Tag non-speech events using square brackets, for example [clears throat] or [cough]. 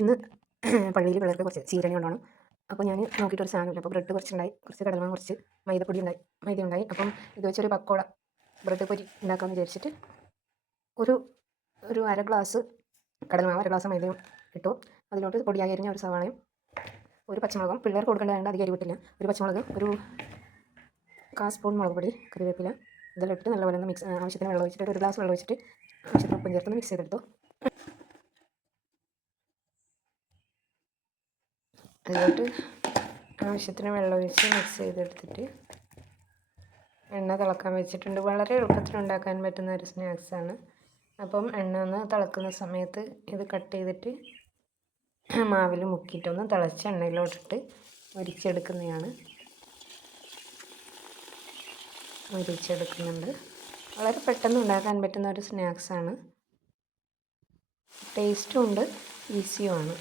ഇന്ന് [clears throat] പള്ളിയിൽ പിള്ളേർക്ക് കുറച്ച് ചീരണി കൊണ്ടുപോകണം അപ്പോൾ ഞാൻ നോക്കിയിട്ട് ഒരു സാധനമില്ല അപ്പോൾ ബ്രെഡ് കുറച്ചുണ്ടായി. കുറച്ച് കടലമാൻ കുറച്ച് മൈദപ്പൊടി ഉണ്ടായി. മൈദ ഉണ്ടായി അപ്പം ഇത് വെച്ചൊരു പക്കോട ബ്രെഡ് പൊരി ഉണ്ടാക്കാമെന്ന് വിചാരിച്ചിട്ട് ഒരു ഒരു അര ഗ്ലാസ് കടലമാവ് അര ഗ്ലാസ് മൈദയും ഇട്ടു. അതിലോട്ട് പൊടിയായി അരിഞ്ഞ ഒരു സവാളയും ഒരു പച്ചമുളകും. പിള്ളേർക്ക് കൊടുക്കേണ്ടതായത് അധികം അരിവിട്ടില്ല ഒരു പച്ചമുളക് ഒരു കാ സ്പൂൺ മുളക് പൊടി കറിവേപ്പില ഇതെല്ലാം ഇട്ട് നല്ലപോലെ ഒന്ന് മിക്സ് ആവശ്യത്തിന് വെള്ളം ഒഴിച്ചിട്ട് ഒരു ഗ്ലാസ് വെള്ളം ഒഴിച്ചിട്ട് ആവശ്യത്തിന് ഉപ്പും ചേർത്ത് മിക്സ് ചെയ്തെടുത്തു. അതിലോട്ട് ആവശ്യത്തിന് വെള്ളം ഒഴിച്ച് മിക്സ് ചെയ്തെടുത്തിട്ട് എണ്ണ തിളക്കാൻ വെച്ചിട്ടുണ്ട്. വളരെ എളുപ്പത്തിൽ ഉണ്ടാക്കാൻ പറ്റുന്ന ഒരു സ്നാക്സാണ് അപ്പം എണ്ണ ഒന്ന് തിളക്കുന്ന സമയത്ത് ഇത് കട്ട് ചെയ്തിട്ട് മാവിൽ മുക്കിയിട്ടൊന്ന് തിളച്ച എണ്ണയിലോട്ടിട്ട് മുരിച്ചെടുക്കുന്നതാണ് മുരിച്ചെടുക്കുന്നുണ്ട് വളരെ പെട്ടെന്ന് ഉണ്ടാക്കാൻ പറ്റുന്ന ഒരു സ്നാക്സാണ് ടേസ്റ്റും ഉണ്ട് ഈസിയുമാണ്